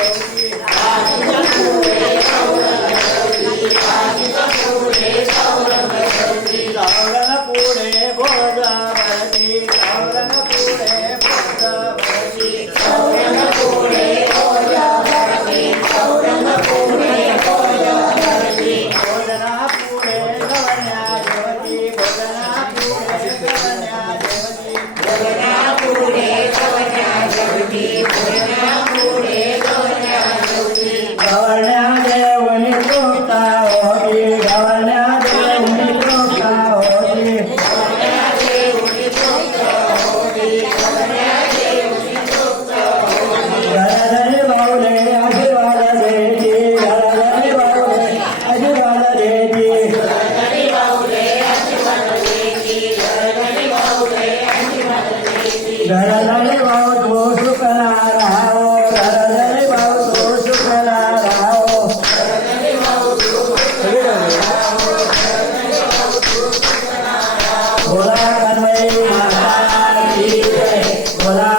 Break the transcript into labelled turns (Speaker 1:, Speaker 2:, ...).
Speaker 1: Thank you. ధరణి భవతు సుఖనారావో ధరణి భవతు సుఖనారావో కులాకన్మై మాతా కులా